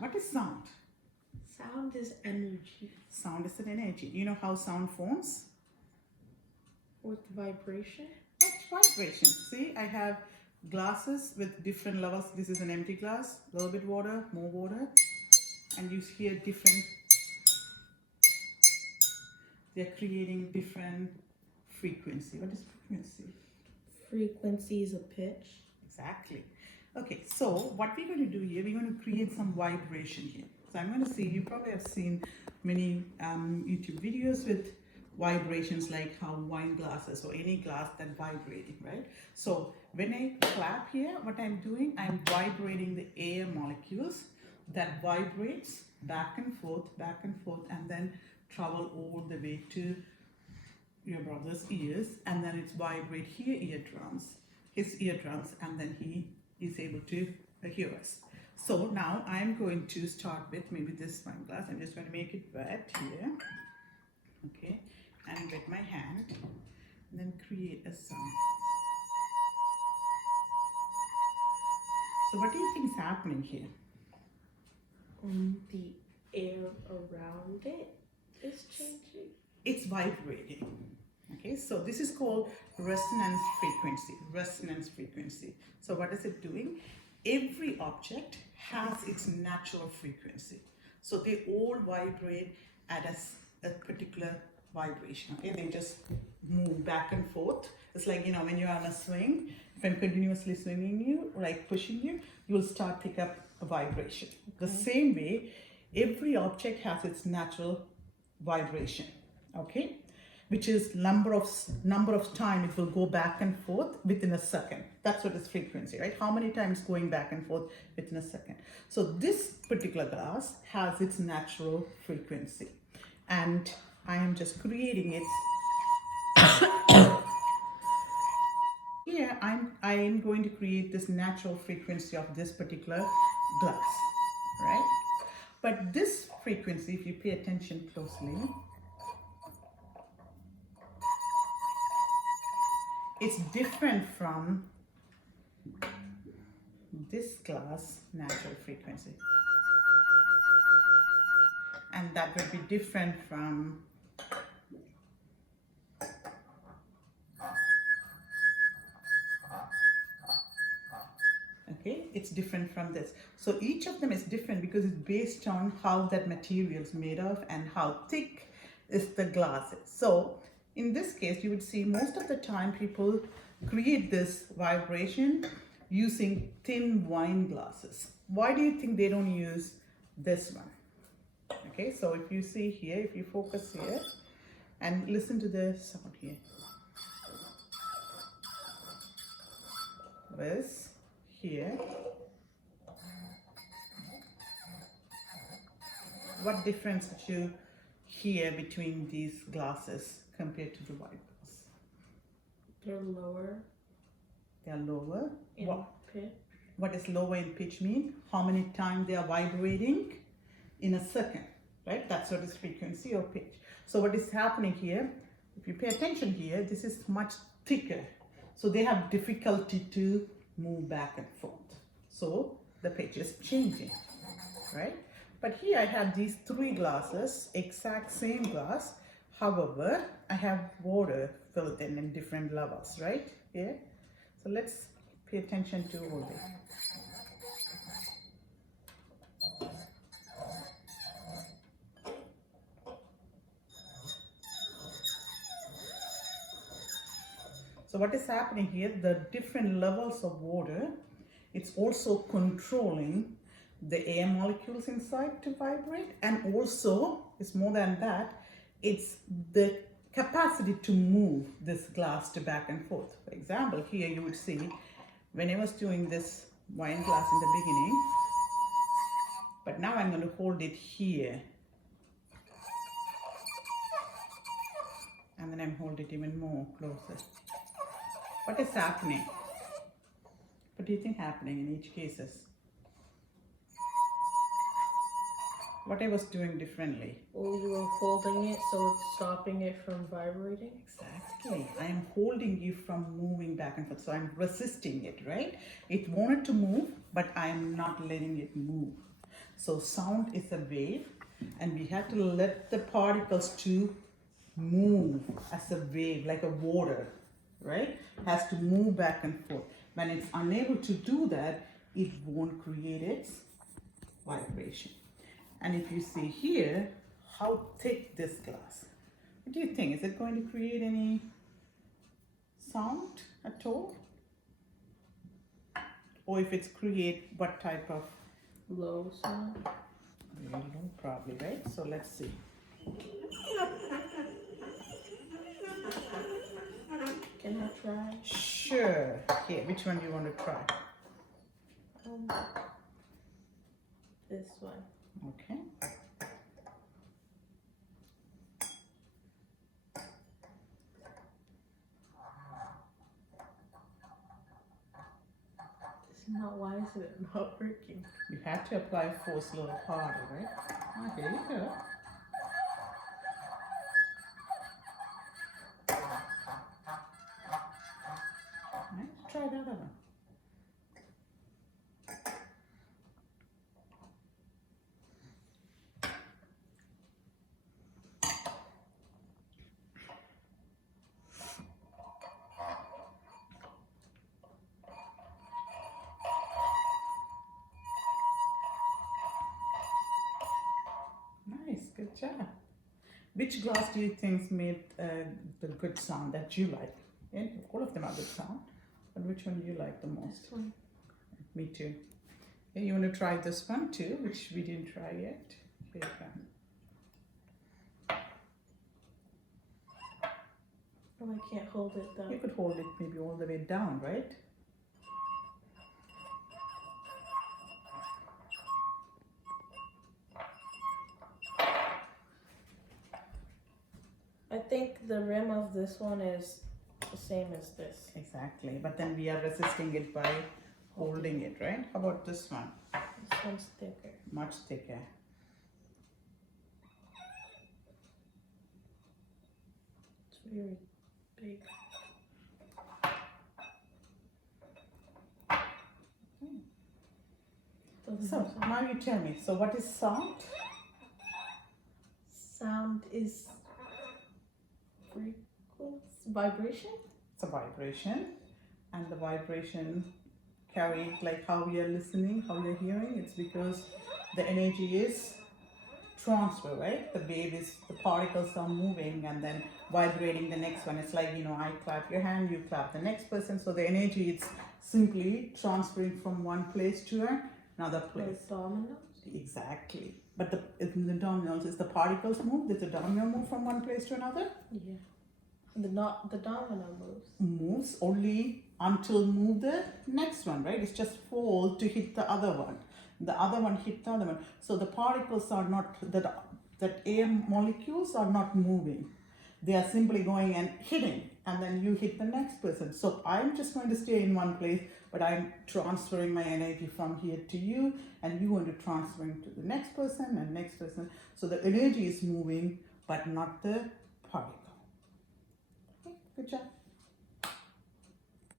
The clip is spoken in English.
What is sound? Sound is energy Sound is an energy. You know how sound forms? with vibration. That's vibration. See, I have glasses with different levels. This is an empty glass, a little bit water, more water, and you hear different, they're creating different frequency. What is frequency? Frequency is a pitch. Exactly. Okay, so what we're going to do here, we're going to create some vibration here. So I'm going to see, you probably have seen many YouTube videos with vibrations, like how wine glasses or any glass that vibrating, right? So when I clap here, what I'm doing, I'm vibrating the air molecules that vibrates back and forth, and then travel all the way to your brother's ears, and then it's vibrate his eardrums, and then he is able to hear us. So now I'm going to start with maybe this wine glass. I'm just going to make it wet here, okay, and wet my hand, and then create a sound. So what do you think is happening here? The air around it is changing. It's vibrating. Okay, so this is called resonance frequency. Resonance frequency. So what is it doing? Every object has its natural frequency. So they all vibrate at a particular vibration. Okay, they just move back and forth. It's like, you know, when you're on a swing, if I'm continuously swinging you, like pushing you, you'll start pick up a vibration. The same way, every object has its natural vibration. Okay, which is number of time it will go back and forth within a second. That's what is frequency, right? How many times going back and forth within a second. So this particular glass has its natural frequency, and I am just creating it. Here I am going to create this natural frequency of this particular glass, right? But this frequency, if you pay attention closely, it's different from this glass natural frequency, and that would be different from okay, it's different from this. So each of them is different because it's based on how that material is made of and how thick is the glass. So in this case, you would see most of the time people create this vibration using thin wine glasses. Why do you think they don't use this one? Okay, so if you see here, if you focus here and listen to the sound here. This here. What difference did you hear between these glasses compared to the white glass? They're lower They are lower. in pitch. What does lower in pitch mean? How many times they are vibrating in a second, right? That's what is frequency or pitch. So what is happening here, if you pay attention here, this is much thicker. So they have difficulty to move back and forth. So the pitch is changing, right? But here I have these three glasses, exact same glass. However, I have water filled in different levels, right? Here. So let's pay attention to all this. So what is happening here, the different levels of water, it's also controlling the air molecules inside to vibrate, and also, it's more than that, it's the capacity to move this glass to back and forth. For example, here you would see, when I was doing this wine glass in the beginning, but now I'm going to hold it here. And then I'm holding it even more closer. What is happening? What do you think happening in each cases? What I was doing differently? Well, you were holding it, so it's stopping it from vibrating. Exactly. I am holding you from moving back and forth. So I'm resisting it, right? It wanted to move, but I'm not letting it move. So sound is a wave, and we have to let the particles to move as a wave, like a water, right? Has to move back and forth. When it's unable to do that, it won't create its vibration. And if you see here, how thick this glass. What do you think? Is it going to create any sound at all? Or if it's create what type of Low sound. really low, probably, right? So let's see. Can I try? Sure. Here, which one do you want to try? This one. Okay. Not why is it not working? You have to apply force a little harder, right? Ah, here you go. Right, try the other one. Nice, good job. Which glass do you think made the good sound that you like? Yeah, all of them are good sound, but which one do you like the most? This one. Me too. Yeah, you want to try this one too, which we didn't try yet? Here you go. Oh, I can't hold it though. You could hold it maybe all the way down, right? I think the rim of this one is the same as this. Exactly, but then we are resisting it by holding it, right? How about this one? This one's thicker. Much thicker. It's very big. Doesn't So have sound. now you tell me, so what is sound? Sound is vibration. It's a vibration, and the vibration carried like how we are listening, how we are hearing. It's because the energy is transfer, right? The wave is, the particles are moving and then vibrating the next one. It's like, I clap your hand, you clap the next person. So the energy is simply transferring from one place to another place. Like dominoes. Exactly. But in the dominoes, is the particles move? Did the domino move from one place to another? Yeah. The domino moves. Moves only until move the next one, right? It's just fall to hit the other one. The other one hit the other one. So the particles are not, that air molecules are not moving. They are simply going and hitting, and then you hit the next person. So I'm just going to stay in one place, but I'm transferring my energy from here to you, and you want to transfer it to the next person and next person. So the energy is moving, but not the particle. Okay, good job.